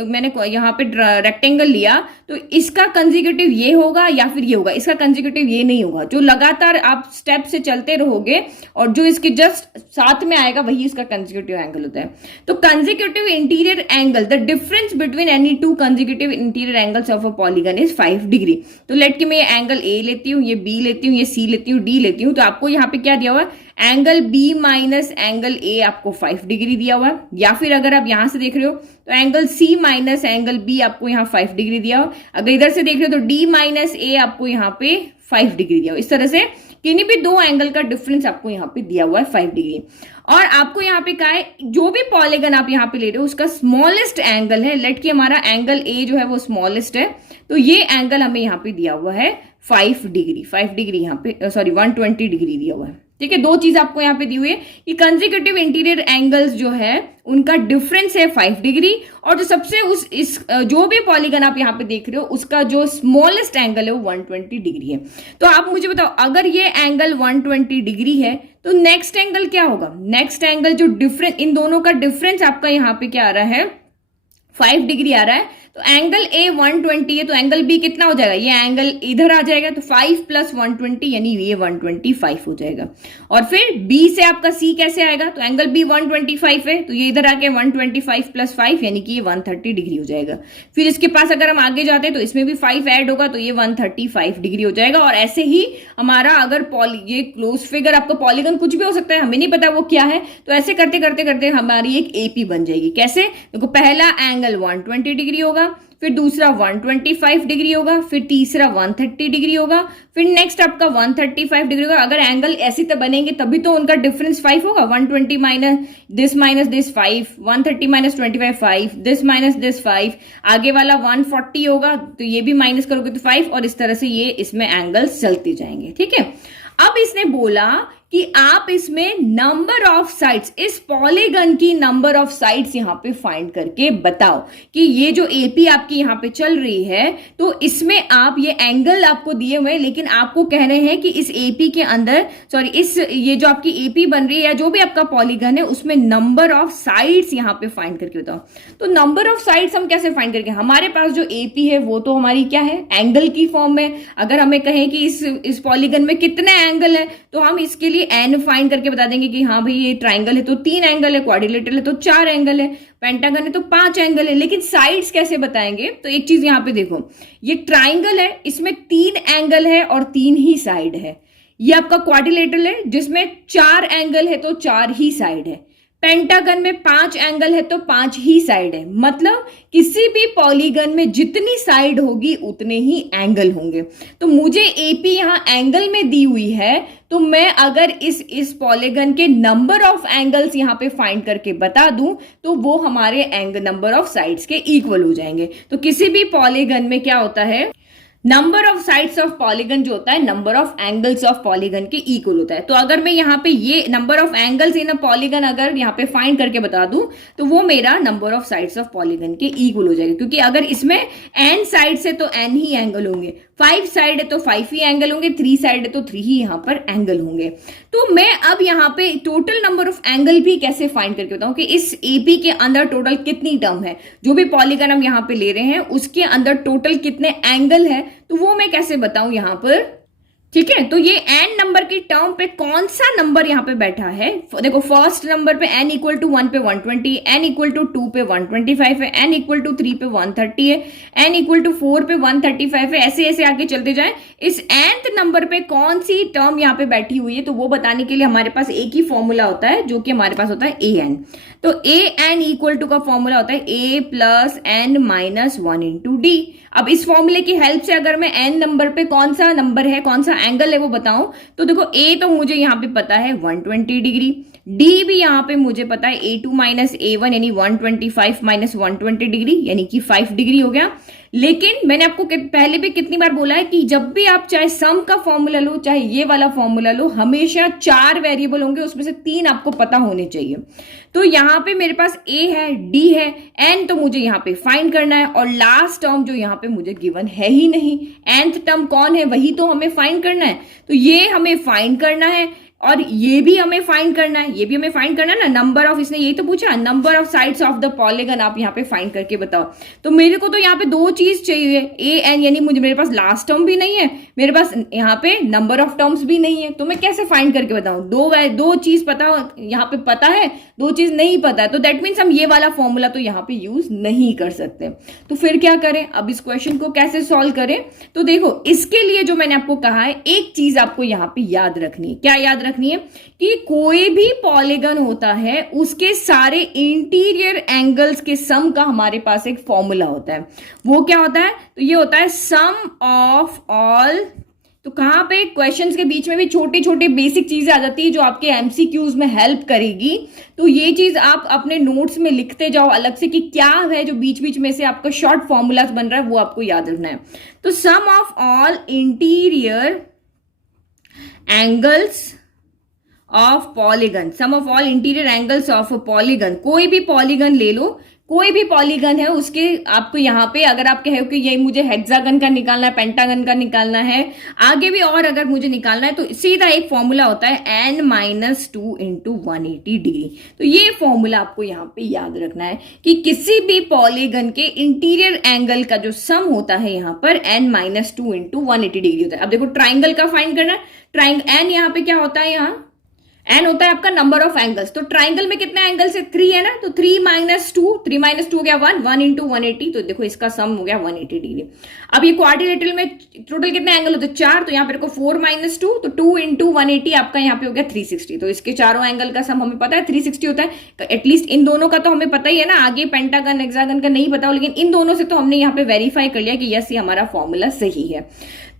मैंने यहाँ पे रेक्टेंगल लिया तो इसका कंसेक्यूटिव ये होगा या फिर ये होगा, इसका कंसेक्यूटिव ये नहीं होगा। जो लगातार आप स्टेप से चलते रहोगे और जो इसके जस्ट साथ में आएगा वही इसका कंसेक्यूटिव एंगल होता है। तो consecutive interior angle, the difference between any two consecutive interior angles of a polygon is 5 degree. तो लेट के मैं ये एंगल ए लेती हूँ, ये बी लेती हूँ, ये सी लेती हूँ, डी लेती हूँ। तो आपको यहाँ पे क्या दिया हुआ है, angle b minus angle a आपको 5 डिग्री दिया हुआ है। या फिर अगर आप यहां से देख रहे हो तो angle c minus angle b आपको यहाँ 5 डिग्री दिया हुआ। अगर इधर से देख रहे हो तो डी माइनस ए आपको यहाँ पे 5 डिग्री दिया हुआ। इस तरह से किन्हीं भी दो एंगल का डिफरेंस आपको यहाँ पे दिया हुआ है 5 डिग्री। और आपको यहाँ पे कहा है जो भी पॉलीगन आप यहाँ पे ले रहे हो उसका स्मॉलेस्ट एंगल है, लेट कि हमारा एंगल ए जो है वो स्मॉलेस्ट है, तो ये एंगल हमें यहाँ पे दिया हुआ है 5 डिग्री। 5 डिग्री यहाँ पे सॉरी 120 डिग्री दिया हुआ है। ठीक है, दो चीज आपको यहाँ पे दी हुई है कि कंसेक्यूटिव इंटीरियर एंगल्स जो है उनका डिफरेंस है 5 डिग्री, और जो सबसे जो भी पॉलीगन आप यहाँ पे देख रहे हो उसका जो स्मॉलेस्ट एंगल है वो 120 डिग्री है। तो आप मुझे बताओ, अगर ये एंगल 120 डिग्री है तो नेक्स्ट एंगल क्या होगा? नेक्स्ट एंगल जो डिफरेंस, इन दोनों का डिफरेंस आपका यहाँ पे क्या आ रहा है, 5 डिग्री आ रहा है। तो एंगल ए 120 है तो एंगल बी कितना हो जाएगा, ये एंगल इधर आ जाएगा तो 5 प्लस 120 यानी ये 125 हो जाएगा। और फिर बी से आपका सी कैसे आएगा, तो एंगल बी 125 है तो ये इधर आके 125 प्लस 5 यानी कि ये 130 डिग्री हो जाएगा। फिर इसके पास अगर हम आगे जाते हैं तो इसमें भी 5 ऐड होगा तो ये 135 डिग्री हो जाएगा। और ऐसे ही हमारा अगर ये क्लोज फिगर, आपका पॉलीगन कुछ भी हो सकता है, हमें नहीं पता वो क्या है, तो ऐसे करते करते करते हमारी एक एपी बन जाएगी। कैसे? देखो, पहला एंगल 120 डिग्री होगा, फिर दूसरा 125 डिग्री होगा, फिर तीसरा 130 डिग्री होगा, फिर नेक्स्ट आपका 135 डिग्री होगा। अगर एंगल ऐसे तो बनेंगे तभी तो उनका डिफरेंस 5 होगा। 120 minus this 5, 130 minus 25 5, this minus this 5, आगे वाला 140 होगा तो ये भी माइनस करोगे तो 5, और इस तरह से ये इसमें एंगल्स चलते जाएंगे। ठीक है, अब इसने बोला कि आप इसमें नंबर ऑफ साइड्स, इस पॉलीगन की नंबर ऑफ साइड्स यहां पे फाइंड करके बताओ कि ये जो एपी आपकी यहां पे चल रही है तो इसमें आप ये एंगल आपको दिए हुए हैं, लेकिन आपको कह रहे हैं कि इस एपी के अंदर, सॉरी ये जो आपकी एपी बन रही है या जो भी आपका पॉलीगन है उसमें नंबर ऑफ साइड्स यहां पे फाइंड करके बताओ। तो नंबर ऑफ साइड्स हम कैसे फाइंड करके, हमारे पास जो एपी है वो तो हमारी क्या है, एंगल की फॉर्म में। अगर हमें कहें कि इस पॉलीगन में कितने एंगल है तो हम इसके लिए एन फाइंड करके बता देंगे कि हाँ भाई ये ट्राइंगल है तो 3 एंगल है, क्वाड्रिलेटरल है तो 4 एंगल है, पेंटागन है तो 5 एंगल है। लेकिन साइड्स कैसे बताएंगे? तो एक चीज यहां पे देखो, ये ट्राइंगल है, इसमें 3 एंगल है और 3 ही साइड है। ये आपका क्वाड्रिलेटरल है जिसमें 4 एंगल है तो 4 ही साइड है। पेंटागन में 5 एंगल है तो 5 ही साइड है। मतलब किसी भी पॉलीगन में जितनी साइड होगी उतने ही एंगल होंगे। तो मुझे एपी यहां एंगल में दी हुई है, तो मैं अगर इस पॉलीगन के नंबर ऑफ एंगल्स यहां पे फाइंड करके बता दूं तो वो हमारे नंबर ऑफ साइड्स के इक्वल हो जाएंगे। तो किसी भी पॉलीगन में क्या होता है, number of sides of polygon जो होता है number of angles of polygon के इक्वल होता है। तो अगर मैं यहाँ पे ये number of angles in a polygon अगर यहाँ पे फाइंड करके बता दूं तो वो मेरा number of sides of polygon के इक्वल हो जाएगा। क्योंकि अगर इसमें n साइड है तो n ही एंगल होंगे, 5 साइड है तो 5 ही एंगल होंगे, 3 साइड है तो 3 ही यहाँ पर एंगल होंगे। तो मैं अब यहाँ पे टोटल नंबर ऑफ एंगल भी कैसे फाइंड करके बताऊं कि इस एपी के अंदर टोटल कितनी टर्म है, जो भी पॉलीगन हम यहाँ पे ले रहे हैं उसके अंदर टोटल कितने एंगल है, तो वो मैं कैसे बताऊं यहां पर। ठीक है, तो ये n नंबर की टर्म पे कौन सा नंबर यहाँ पे बैठा है, देखो फर्स्ट नंबर पे n इक्वल टू 1 पे 120, n इक्वल टू 2 पे 125 है, n इक्वल टू 3 पे 130 है, n इक्वल टू 4 पे 135 है, ऐसे ऐसे आगे चलते जाएं। इस nth नंबर पे कौन सी टर्म यहाँ पे बैठी हुई है तो वो बताने के लिए हमारे पास एक ही फॉर्मूला होता है जो कि हमारे पास होता है an। तो an इक्वल टू का फॉर्मूला होता है a plus n minus 1 into D. अब इस फॉर्मूले की हेल्प से अगर मैं n नंबर पे कौन सा नंबर है, कौन सा एंगल है वो बताऊं, तो देखो a तो मुझे यहाँ पे पता है 120 डिग्री, डी भी यहाँ पे मुझे पता है A2 माइनस A1 यानी 125 माइनस 120 डिग्री यानी कि 5 डिग्री हो गया। लेकिन मैंने आपको पहले भी कितनी बार बोला है कि जब भी आप चाहे सम का फॉर्मूला लो चाहे ये वाला फॉर्मूला लो, हमेशा 4 वेरिएबल होंगे, उसमें से 3 आपको पता होने चाहिए। तो यहाँ पे मेरे पास A है, D है, N तो मुझे यहाँ पे फाइंड करना है, और लास्ट टर्म जो यहाँ पे मुझे गिवन है ही नहीं, nth टर्म कौन है वही तो हमें फाइंड करना है। तो ये हमें फाइंड करना है और ये भी हमें फाइंड करना है, ये भी हमें फाइंड करना है ना। नंबर ऑफ, इसने यही तो पूछा, number of sides of the polygon आप यहाँ पे फाइंड करके बताओ। तो मेरे को तो यहाँ पे 2 चीज चाहिए, ए एन, यानी मुझे मेरे पास लास्ट टर्म भी नहीं है, मेरे पास यहाँ पे नंबर ऑफ टर्म्स भी नहीं है, तो मैं कैसे फाइंड करके बताऊं। दो चीज पता यहाँ पे पता है, 2 चीज नहीं पता है, तो दैट मीन्स हम ये वाला फॉर्मूला तो यहाँ पे यूज नहीं कर सकते। तो फिर क्या करें, अब इस क्वेश्चन को कैसे सॉल्व करें। तो देखो, इसके लिए जो मैंने आपको कहा है, एक चीज आपको यहाँ पे याद रखनी है। क्या याद रखनी है कि कोई भी पॉलीगन होता है उसके सारे इंटीरियर एंगल्स के सम का हमारे पास एक फॉर्मूला होता है। वो क्या होता है, तो ये होता है सम ऑफ ऑल। तो कहां पे क्वेश्चंस के बीच में भी छोटी छोटी बेसिक चीजें आ जाती है जो आपके एमसीक्यूज में हेल्प करेगी। तो ये चीज आप अपने नोट्स में लिखते जाओ अलग से कि क्या है जो बीच बीच में से आपका शॉर्ट फॉर्मूला बन रहा है, वो आपको याद रखना है। तो sum of all interior angles of polygon, sum of all interior angles of polygon, कोई भी पॉलीगन ले लो, कोई भी पॉलीगन है उसके आपको यहाँ पे, अगर आप कहो कि ये मुझे हेक्सागन का निकालना है, पेंटागन का निकालना है, आगे भी और अगर मुझे निकालना है, तो सीधा एक फॉर्मूला होता है n-2 इंटू 180 डिग्री। तो ये फॉर्मूला आपको यहाँ पे याद रखना है कि किसी भी पॉलीगन के इंटीरियर एंगल का जो सम होता है यहाँ पर n-2 इंटू 180 डिग्री होता है। अब देखो ट्राइंगल का फाइंड करना है, n यहाँ पे क्या होता है, यहाँ n होता है आपका नंबर ऑफ एंगल्स। तो ट्राइंगल में कितने एंगल्स है, 3 है ना, तो 3 माइनस 2 हो गया 1 इंटू 180, तो देखो इसका सम हो गया 180 डिग्री। अब ये क्वाड्रिलेटरल में टोटल कितने एंगल होते हैं, 4, तो यहाँ पे देखो 4 माइनस 2, तो 2 इंटू 180 आपका यहाँ पे हो गया 360। तो इसके चारों एंगल का सम हमें पता है 360 होता है। तो एटलीस्ट इन दोनों का तो हमें पता ही है ना, आगे पेंटागन हेक्सागन का नहीं पता हो, लेकिन इन दोनों से तो हमने यहाँ पे वेरीफाई कर लिया कि यस ये हमारा फॉर्मूला सही है।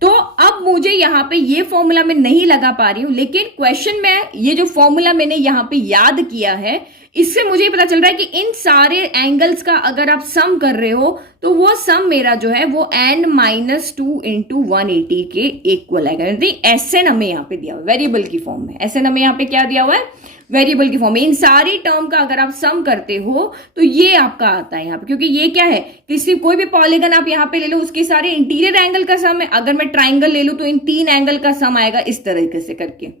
तो अब मुझे यहाँ पे ये फॉर्मूला मैं नहीं लगा पा रही हूं, लेकिन क्वेश्चन में ये जो फॉर्मूला मैंने यहाँ पे याद किया है, इससे मुझे पता चल रहा है कि इन सारे एंगल्स का अगर आप सम कर रहे हो तो वो सम मेरा जो है वो n-2 इंटू 180 के इक्वल आएगा। एसएन हमें यहाँ पे दिया हुआ है वेरिएबल की फॉर्म में, एसएन हमें यहाँ पे क्या दिया हुआ है, वेरिएबल की फॉर्म में। इन सारी टर्म का अगर आप सम करते हो तो ये आपका आता है यहाँ पे, क्योंकि ये क्या है, किसी कोई भी पॉलीगन आप यहाँ पे ले लो उसके सारे इंटीरियर एंगल का सम है। अगर मैं ट्राइंगल ले लूं तो इन 3 एंगल का सम आएगा इस तरीके से करके।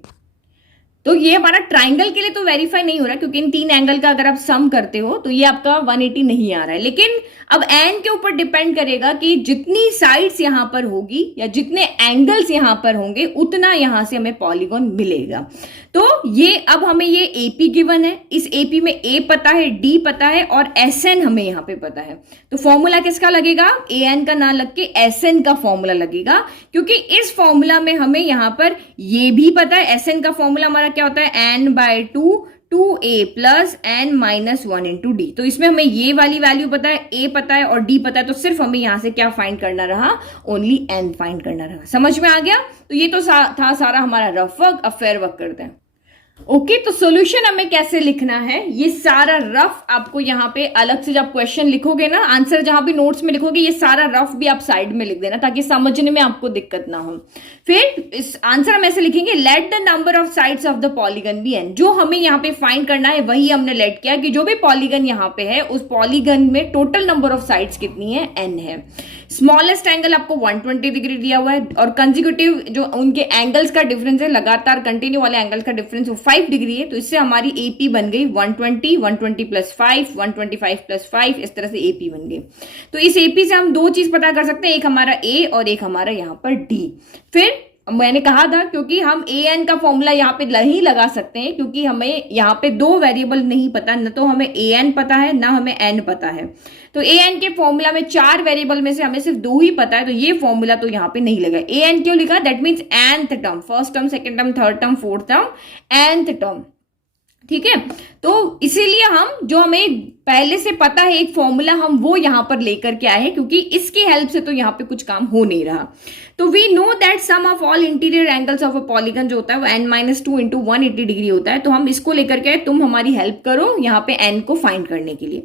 तो ये हमारा ट्राइंगल के लिए तो वेरीफाई नहीं हो रहा, क्योंकि इन 3 एंगल का अगर आप सम करते हो तो ये आपका 180 नहीं आ रहा है। लेकिन अब एन के ऊपर डिपेंड करेगा कि जितनी साइड्स यहां पर होगी या जितने एंगल्स यहां पर होंगे उतना यहां से हमें पॉलीगॉन मिलेगा। तो ये अब हमें ये एपी गिवन है, इस एपी में ए पता है, डी पता है और एसएन हमें यहाँ पे पता है। तो फॉर्मूला किसका लगेगा, ए एन का ना लग के एसएन का फॉर्मूला लगेगा, क्योंकि इस फॉर्मूला में हमें यहाँ पर ये भी पता है, एसएन का फॉर्मूला हमारा क्या होता है, n/2 2a plus n-1 into D. तो इसमें हमें ये वाली वैल्यू पता है, a पता है और d पता है, तो सिर्फ हमें यहां से क्या फाइंड करना रहा, ओनली n फाइंड करना रहा। समझ में आ गया। तो ये तो था सारा हमारा रफ वर्क। अब फेयर वर्क करते हैं। ओके, तो सॉल्यूशन हमें कैसे लिखना है, ये सारा रफ आपको यहाँ पे अलग से जब क्वेश्चन लिखोगे ना, आंसर जहां भी नोट्स में लिखोगे, ये सारा रफ भी आप साइड में लिख देना ताकि समझने में आपको दिक्कत ना हो। फिर इस आंसर हम ऐसे लिखेंगे, let the number of sides of the polygon be n। जो हमें यहाँ पे फाइंड करना है वही हमने लेट किया कि जो भी पॉलीगन यहाँ पे है उस पॉलीगन में टोटल नंबर ऑफ साइड्स कितनी है, n है। स्मॉलेस्ट एंगल आपको 120 डिग्री दिया हुआ है और कंसेक्यूटिव जो उनके एंगल्स का डिफरेंस है, लगातार कंटिन्यू वाले एंगल्स का डिफरेंस वो 5 डिग्री है। तो इससे हमारी एपी बन गई 120, 120 प्लस 5, 125 प्लस 5, इस तरह से एपी बन गई। तो इस एपी से हम 2 चीज पता कर सकते हैं, एक हमारा ए और एक हमारा यहाँ पर डी। फिर मैंने कहा था क्योंकि हम ए एन का फॉर्मूला यहाँ पे नहीं लगा सकते हैं, क्योंकि हमें यहाँ पे 2 वेरिएबल नहीं पता, न तो हमें ए एन पता है ना हमें एन पता है। तो ए एन के फॉर्मूला में 4 वेरिएबल में से हमें सिर्फ 2 ही पता है, तो ये फॉर्मूला तो यहाँ पे नहीं लगा। ए एन क्यों लिखा, that means nth term, first term, second term, third term, fourth term, nth term. ठीक है। तो इसीलिए हम जो हमें पहले से पता है एक फॉर्मूला, हम वो यहां पर लेकर के आए हैं, क्योंकि इसकी हेल्प से तो यहाँ पे कुछ काम हो नहीं रहा। तो we know that sum of all interior angles of a polygon जो होता है वो n-2 इंटू 180 डिग्री होता है। तो हम इसको लेकर के आए, तुम हमारी हेल्प करो यहाँ पे n को फाइंड करने के लिए।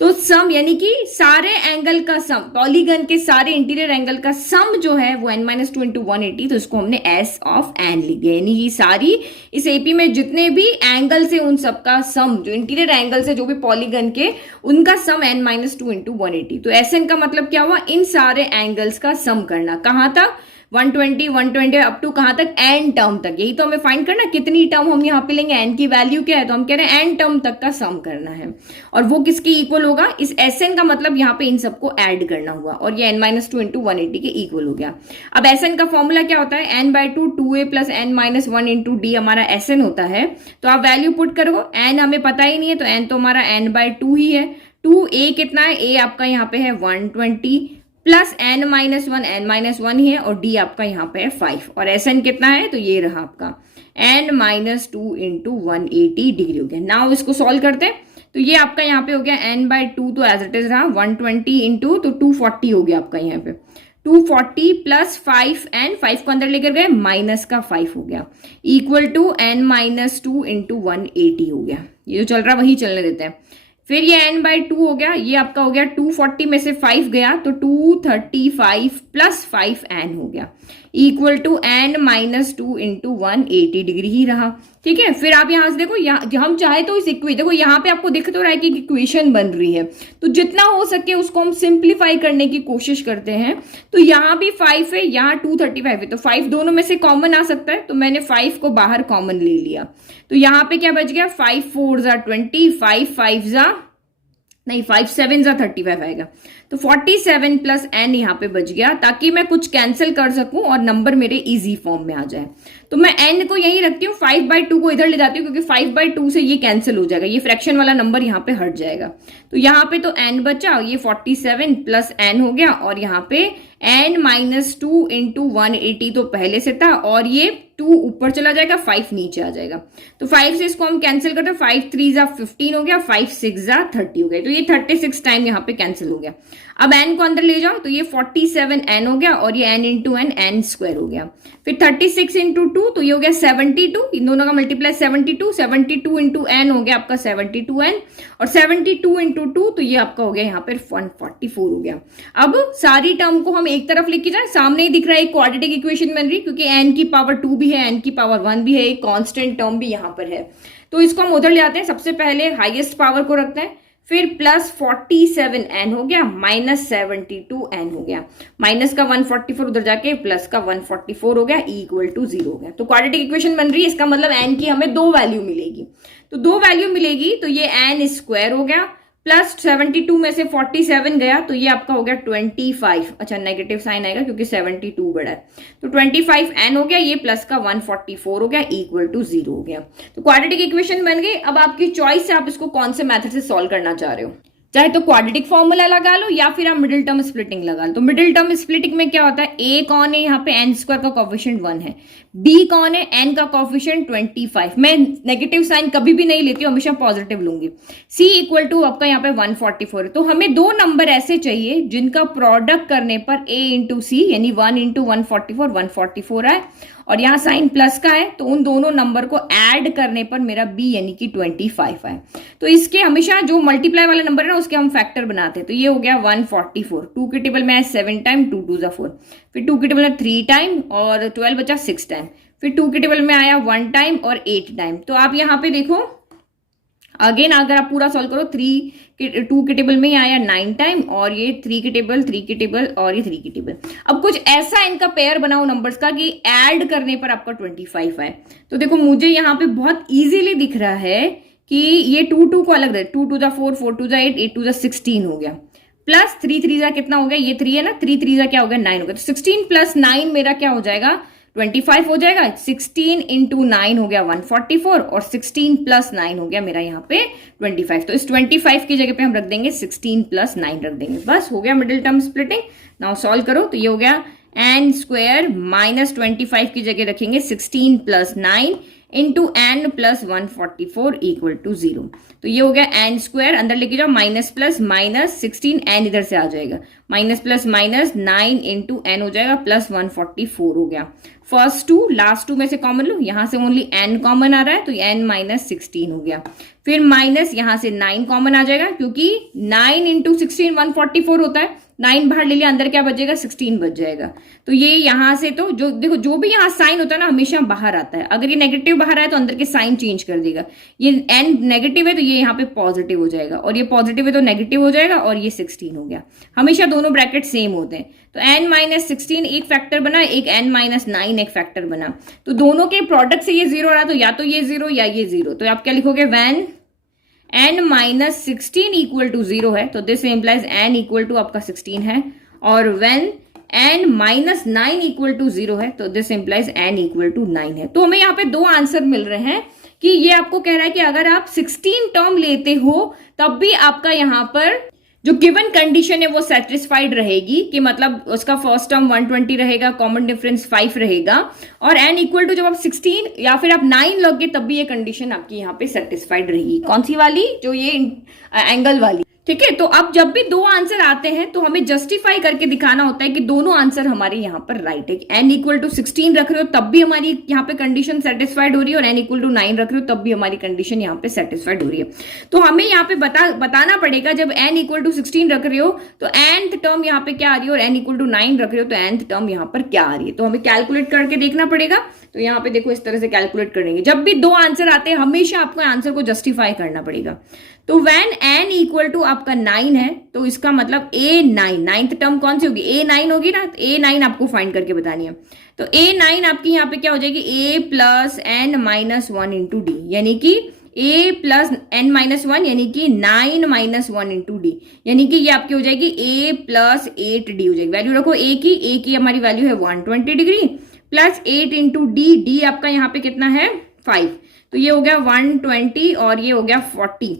तो सम यानी कि सारे एंगल का सम, पॉलीगन के सारे इंटीरियर एंगल का सम जो है वो n-2 इंटू 180, तो इसको हमने s ऑफ n लिख दिया। यानी कि सारी इस एपी में जितने भी एंगल से उन सबका सम, जो इंटीरियर एंगल से जो भी पॉलीगन के, उनका सम n-2 इंटू 180। तो Sn का मतलब क्या हुआ, इन सारे एंगल्स का सम करना। कहां तक, 120 120 अप टू कहां तक, n टर्म तक। यही तो हमें फाइंड करना, कितनी टर्म हम यहाँ पे लेंगे, n की वैल्यू क्या है, तो हम कह रहे हैं n टर्म तक का सम करना है। और वो किसके इक्वल होगा, इस Sn का मतलब यहाँ पे इन सबको ऐड करना हुआ, और ये n-2 इंटू 180 के इक्वल हो गया। अब Sn का फॉर्मूला क्या होता है, n/2 2a plus n-1 into d हमारा Sn होता है। तो आप वैल्यू पुट करो, n हमें पता ही नहीं है, तो n तो हमारा n/2 ही है। 2a कितना है, a आपका यहाँ पे है 120 प्लस n-1 ही है, और d आपका यहाँ पे है 5, और Sn कितना है, तो ये रहा आपका n-2 इंटू 180 डिग्री हो गया। नाउ इसको सॉल्व करते हैं, तो ये आपका यहाँ पे हो गया n/2, तो एज इट इज रहा 120 इंटू, तो 240 हो गया आपका यहाँ पे, 240 प्लस 5n, 5 को अंदर लेकर गए, माइनस का 5 हो गया, इक्वल टू n-2 इंटू 180 हो गया। ये जो चल रहा वही चलने देते हैं। फिर ये n/2 हो गया, ये आपका हो गया 240 में से 5 गया, तो 235 प्लस 5n हो गया, equal to n-2 into 180 degree ही रहा। ठीक है। फिर आप यहां से देखो, हम चाहे तो इस इक्वेशन, देखो यहाँ पे आपको दिख तो रहा है कि इक्वेशन बन रही है, तो जितना हो सके उसको हम सिंप्लीफाई करने की कोशिश करते हैं। तो यहाँ भी 5 है, यहाँ 235 है, तो 5 दोनों में से कॉमन आ सकता है, तो मैंने 5 को बाहर कॉमन ले लिया। तो यहाँ पे क्या बच गया, 5 4 जा 20, 5 5 जा नहीं, 5 7 जा 35 आएगा, तो 47 प्लस n यहाँ पे बच गया, ताकि मैं कुछ कैंसिल कर सकूं और नंबर मेरे इजी फॉर्म में आ जाए। तो मैं n को यही रखती हूँ, 5/2 को इधर ले जाती हूँ, क्योंकि 5/2 से ये कैंसिल हो जाएगा, ये फ्रैक्शन वाला नंबर यहाँ पे हट जाएगा। तो यहाँ पे तो n बचा, ये 47 प्लस n हो गया, और यहाँ पे n-2 इंटू 180 तो पहले से था, और ये 2 ऊपर चला जाएगा, 5 नीचे आ जाएगा। तो 5 से इसको हम कैंसिल करते हैं, 5 3 जा 15 हो गया, 5 6 जा 30 हो गया, तो ये 36 टाइम यहाँ पे कैंसिल हो गया। अब n को अंदर ले जाओ, तो ये 47n हो गया, और ये n इंटू n स्क्वायर हो गया। फिर 36 इंटू 2, तो ये हो गया 72, इन दोनों का मल्टीप्लाई 72 इंटू n हो गया आपका 72n, और 72 इंटू 2, तो ये आपका हो गया यहाँ पर 144 हो गया। अब सारी टर्म को हम एक तरफ लिख के जाए, सामने ही दिख रहा है एक क्वाड्रेटिक इक्वेशन बन रही, क्योंकि n की पावर 2 भी है, n की पावर 1 भी है, एक कांस्टेंट टर्म भी यहाँ पर है। तो इसको हम उधर ले आते हैं, सबसे पहले हाईएस्ट पावर को रखते हैं, फिर प्लस 47n हो गया, माइनस 72n हो गया, माइनस का 144 उधर जाके प्लस का 144 हो गया, इक्वल टू 0 हो गया। तो क्वाड्रेटिक इक्वेशन बन रही है, इसका मतलब n की हमें 2 वैल्यू मिलेगी। तो 2 वैल्यू मिलेगी, तो ये n स्क्वायर हो गया, प्लस 72 में से 47 गया, तो ये आपका हो गया 25, अच्छा नेगेटिव साइन आएगा क्योंकि 72 बड़ा है, तो 25n हो गया, ये प्लस का 144 हो गया, इक्वल टू 0 हो गया। तो क्वाड्रेटिक इक्वेशन बन गई। अब आपकी चॉइस है, आप इसको कौन से मेथड से सॉल्व करना चाह रहे हो, चाहे तो क्वाड्रेटिक फॉर्मूला लगा लो या फिर आप मिडिल टर्म स्प्लिटिंग लगा लो। तो मिडिल टर्म स्प्लिटिंग में क्या होता है, a कौन है, यहाँ पे n स्क्वायर का कोफिशिएंट 1 है, b कौन है, n का कोफिशिएंट 25, मैं नेगेटिव साइन कभी भी नहीं लेती हूँ, हमेशा पॉजिटिव लूंगी, c इक्वल टू आपका यहाँ पे 144 है। तो हमें 2 नंबर ऐसे चाहिए जिनका प्रोडक्ट करने पर a इंटू सी, यानी 1 इंटू 144 आए, और यहाँ साइन प्लस का है, तो उन दोनों नंबर को ऐड करने पर मेरा b यानी कि 25 है। तो इसके हमेशा जो मल्टीप्लाई वाला नंबर है ना, उसके हम फैक्टर बनाते हैं। तो ये हो गया 144, 2 के टेबल में है 7 टाइम, 2 2 4, फिर 2 के टेबल में 3 टाइम, और 12 बचा 6 टाइम, फिर 2 के टेबल में आया 1 टाइम और 8 टाइम। तो आप यहाँ पे देखो अगेन, अगर आप पूरा सॉल्व करो, 2 के टेबल में ही आया 9 टाइम, और ये 3 के टेबल और ये 3 के टेबल। अब कुछ ऐसा इनका पेयर बनाओ नंबर्स का कि ऐड करने पर आपका 25 आए। तो देखो मुझे यहाँ पे बहुत इजीली दिख रहा है कि ये 2 को अलग दे, 2 2 जा 4, 4 2 जा 8, 8 2 जा 16 हो गया, प्लस 3 3 जा कितना हो गया, ये 3 है ना, 3 3 जा क्या हो गया 9 हो गया। तो 16 प्लस 9 मेरा क्या हो जाएगा, 25 हो जाएगा। 16 इंटू 9 हो गया 144, और 16 प्लस 9 हो गया मेरा यहाँ पे 25। तो इस 25 की जगह पे हम रख देंगे 16 प्लस 9 रख देंगे, बस हो गया middle term splitting. Now solve करो, तो ये हो गया n स्क्वायर माइनस 25 की जगह रखेंगे 16 plus 9 into n plus 144 equal to 0। तो ये हो गया एन स्क्वायर, अंदर लेके जाओ, माइनस प्लस माइनस 16, एन इधर से आ जाएगा, minus plus minus 9 into n हो जाएगा प्लस 144 हो गया। फर्स्ट टू लास्ट टू में से कॉमन लो, यहां से ओनली एन कॉमन आ रहा है तो एन माइनस 16 हो गया। फिर माइनस यहां से 9 कॉमन आ जाएगा क्योंकि 9 इंटू 16 144 होता है, 9 बाहर ले लिया, अंदर क्या बचेगा 16 बच जाएगा। तो ये यहां से तो जो देखो जो भी यहाँ साइन होता है ना हमेशा बाहर आता है, अगर ये नेगेटिव बाहर आए तो अंदर के साइन चेंज कर देगा। ये एन नेगेटिव है तो ये यहाँ पे पॉजिटिव हो जाएगा, और ये पॉजिटिव है तो नेगेटिव हो जाएगा, और ये 16 हो गया। हमेशा दोनों ब्रैकेट सेम होते हैं। तो एन माइनस 16 एक फैक्टर बना, एक एन माइनस 9 एक फैक्टर बना। तो दोनों के प्रोडक्ट से ये 0 आ रहा तो या तो ये 0 या ये 0। तो आप क्या लिखोगे, when n minus 16 equal to 0 है तो this implies n equal to आपका 16 है, और when n minus 9 equal to 0 है तो this implies n equal to 9 है। तो हमें यहाँ पे दो आंसर मिल रहे हैं कि ये आपको कह रहा है कि अगर आप 16 टर्म लेते हो तब भी आपका यहाँ पर जो गिवन कंडीशन है वो सेटिस्फाइड रहेगी, कि मतलब उसका फर्स्ट टर्म 120 रहेगा, कॉमन डिफरेंस 5 रहेगा, और n इक्वल टू जब आप 16 या फिर आप 9 लोगे तब भी ये कंडीशन आपकी यहाँ पे सेटिस्फाइड रहेगी। कौन सी वाली, जो ये एंगल वाली, ठीक है। तो अब जब भी दो आंसर आते हैं तो हमें जस्टिफाई करके दिखाना होता है कि दोनों आंसर हमारे यहाँ पर राइट है। n इक्वल टू 16 रख रहे हो तब भी हमारी यहाँ पे कंडीशन सेटिस्फाइड हो रही है, और n इक्वल टू 9 रख रहे हो तब भी हमारी कंडीशन यहाँ पे सेटिस्फाइड हो रही है। तो हमें यहाँ पे बताना पड़ेगा जब n इक्वल टू 16 रख रहे हो तो nth टर्म यहाँ पे क्या आ रही है, और n इक्वल टू 9 रख रहे हो तो nth टर्म यहाँ पर क्या आ रही है। तो हमें कैलकुलेट करके देखना पड़ेगा। तो यहाँ पे देखो इस तरह से कैलकुलेट करेंगे। जब भी दो आंसर आते हैं हमेशा आपको आंसर को जस्टिफाई करना पड़ेगा। तो व्हेन n इक्वल टू आपका 9 है तो इसका मतलब a9, नाइन्थ टर्म कौन सी होगी, a9 होगी ना। तो a9 आपको फाइंड करके बतानी है। तो a9 आपकी यहाँ पे क्या हो जाएगी, a plus n minus 1 into D, यानी कि a प्लस n माइनस 1 यानी कि 9 माइनस 1 इंटू डी, यानी कि ये आपकी हो जाएगी a प्लस 8d हो जाएगी। वैल्यू रखो a की हमारी वैल्यू है 120 degree plus 8 into D, D आपका यहाँ पे कितना है 5, तो ये हो गया 120 और ये हो गया 40,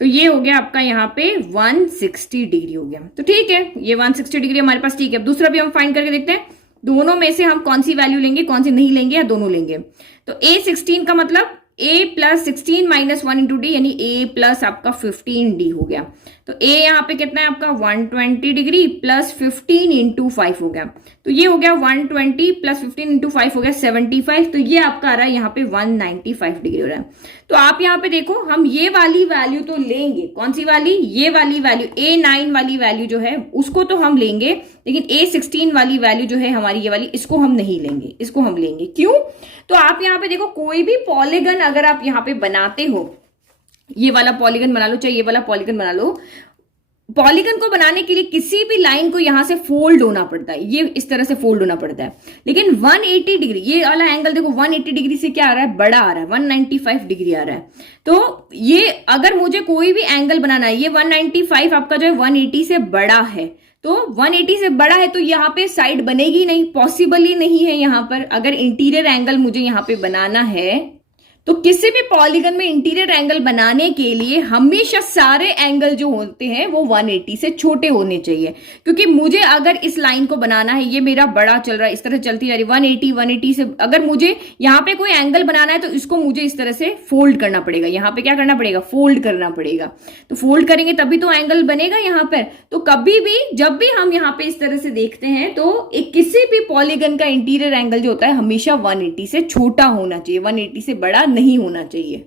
तो ये हो गया आपका यहाँ पे 160 डिग्री हो गया। तो ठीक है, ये 160 डिग्री हमारे पास ठीक है। दूसरा भी हम फाइंड करके देखते हैं, दोनों में से हम कौन सी वैल्यू लेंगे, कौन सी नहीं लेंगे, या दोनों लेंगे। तो a16 का मतलब a plus 16 minus 1 into D, यानी a प्लस आपका 15d हो गया। तो a यहाँ पे कितना है आपका 120 डिग्री प्लस 15 इंटू 5 हो गया। तो ये हो गया 120 प्लस 15 इंटू 5 हो गया 75। तो ये आपका आ रहा है यहाँ पे 195 डिग्री हो रहा है। तो आप यहाँ पे देखो, हम ये वाली वैल्यू तो लेंगे, कौन सी वाली, ये वाली वैल्यू a9 वाली वैल्यू जो है उसको तो हम लेंगे, लेकिन a16 वाली वैल्यू जो है हमारी ये वाली, इसको हम नहीं लेंगे। इसको हम लेंगे क्यों, तो आप यहाँ पे देखो कोई भी पॉलीगन अगर आप यहाँ पे बनाते हो, ये वाला पॉलीगन बना लो चाहे ये वाला पॉलीगन बना लो, पॉलीगन को बनाने के लिए किसी भी लाइन को यहां से फोल्ड होना पड़ता है, ये इस तरह से फोल्ड होना पड़ता है। लेकिन 180 डिग्री ये वाला एंगल देखो 180 डिग्री से क्या आ रहा है, बड़ा आ रहा है, 195 डिग्री आ रहा है। तो ये अगर मुझे कोई भी एंगल बनाना है, ये 195 आपका जो है 180 से बड़ा है, तो 180 से बड़ा है तो यहाँ पे साइड बनेगी नहीं, पॉसिबल ही नहीं है। यहाँ पर अगर इंटीरियर एंगल मुझे यहाँ पे बनाना है तो किसी भी पॉलीगन में इंटीरियर एंगल बनाने के लिए हमेशा सारे एंगल जो होते हैं वो 180 से छोटे होने चाहिए। क्योंकि मुझे अगर इस लाइन को बनाना है, ये मेरा बड़ा चल रहा है, इस तरह चलती जा रही 180 से, अगर मुझे यहाँ पे कोई एंगल बनाना है तो इसको मुझे इस तरह से फोल्ड करना पड़ेगा। यहाँ पे क्या करना पड़ेगा, फोल्ड करना पड़ेगा। तो फोल्ड करेंगे तभी तो एंगल बनेगा यहाँ पर। तो कभी भी जब भी हम यहाँ पे इस तरह से देखते हैं तो एक किसी भी पॉलीगन का इंटीरियर एंगल जो होता है हमेशा 180 से छोटा होना चाहिए, 180 से बड़ा नहीं होना चाहिए।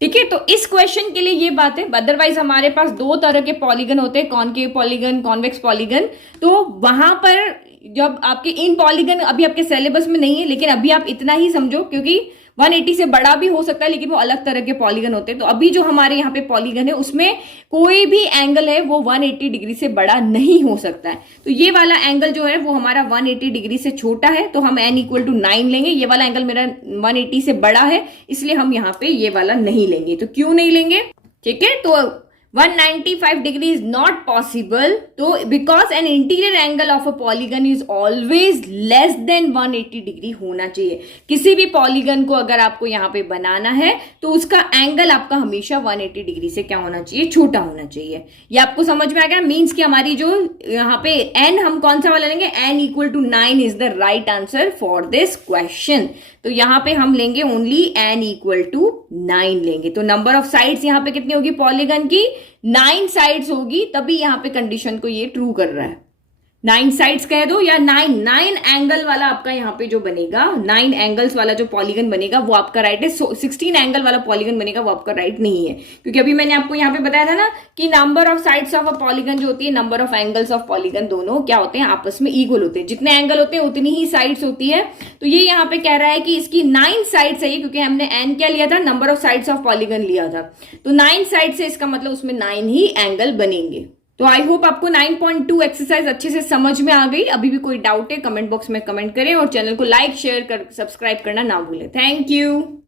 ठीक है, तो इस क्वेश्चन के लिए ये बात है। अदरवाइज हमारे पास दो तरह के पॉलीगन होते हैं, कॉनकेव पॉलीगन, कॉन्वेक्स पॉलीगन। तो वहां पर जब आपके इन पॉलीगन अभी आपके सिलेबस में नहीं है, लेकिन अभी आप इतना ही समझो क्योंकि 180 से बड़ा भी हो सकता है, लेकिन वो अलग तरह के पॉलीगन होते हैं। तो अभी जो हमारे यहाँ पे पॉलीगन है उसमें कोई भी एंगल है वो 180 डिग्री से बड़ा नहीं हो सकता है। तो ये वाला एंगल जो है वो हमारा 180 डिग्री से छोटा है, तो हम n इक्वल टू 9 लेंगे। ये वाला एंगल मेरा 180 से बड़ा है, इसलिए हम यहाँ पे ये वाला नहीं लेंगे। तो क्यों नहीं लेंगे, ठीक है, तो 195 degree is not possible, तो because an interior angle of a polygon is always less than 180 degree होना चाहिए। किसी भी पॉलीगन को अगर आपको यहाँ पे बनाना है तो उसका एंगल आपका हमेशा 180 डिग्री से क्या होना चाहिए, छोटा होना चाहिए। ये आपको समझ में आ गया, मीन्स कि हमारी जो यहाँ पे n हम कौन सा वाला लेंगे, n equal to 9 is the right answer for this question. तो यहां पे हम लेंगे ओनली n इक्वल टू 9 लेंगे। तो नंबर ऑफ साइड्स यहां पे कितनी होगी पॉलीगन की, 9 साइड्स होगी, तभी यहां पे कंडीशन को ये ट्रू कर रहा है। 9 साइड्स कह दो या 9 एंगल वाला आपका यहाँ पे जो बनेगा, 9 एंगल्स वाला जो पॉलीगन बनेगा वो आपका राइट है। 16 एंगल वाला पॉलीगन बनेगा वो आपका राइट नहीं है, क्योंकि अभी मैंने आपको यहाँ पे बताया था ना कि number of sides of a polygon जो होती है, number of angles of polygon दोनों क्या होते हैं, आपस में इक्वल होते हैं। जितने एंगल होते हैं उतनी ही साइड्स होती है। तो ये यहाँ पे कह रहा है कि इसकी 9 साइड्स है ये, क्योंकि हमने एन क्या लिया था, number of sides of polygon लिया था। तो 9 साइड से इसका मतलब उसमें 9 ही एंगल बनेंगे। तो आई होप आपको 9.2 एक्सरसाइज अच्छे से समझ में आ गई। अभी भी कोई डाउट है कमेंट बॉक्स में कमेंट करें और चैनल को लाइक शेयर कर सब्सक्राइब करना ना भूलें। Thank you.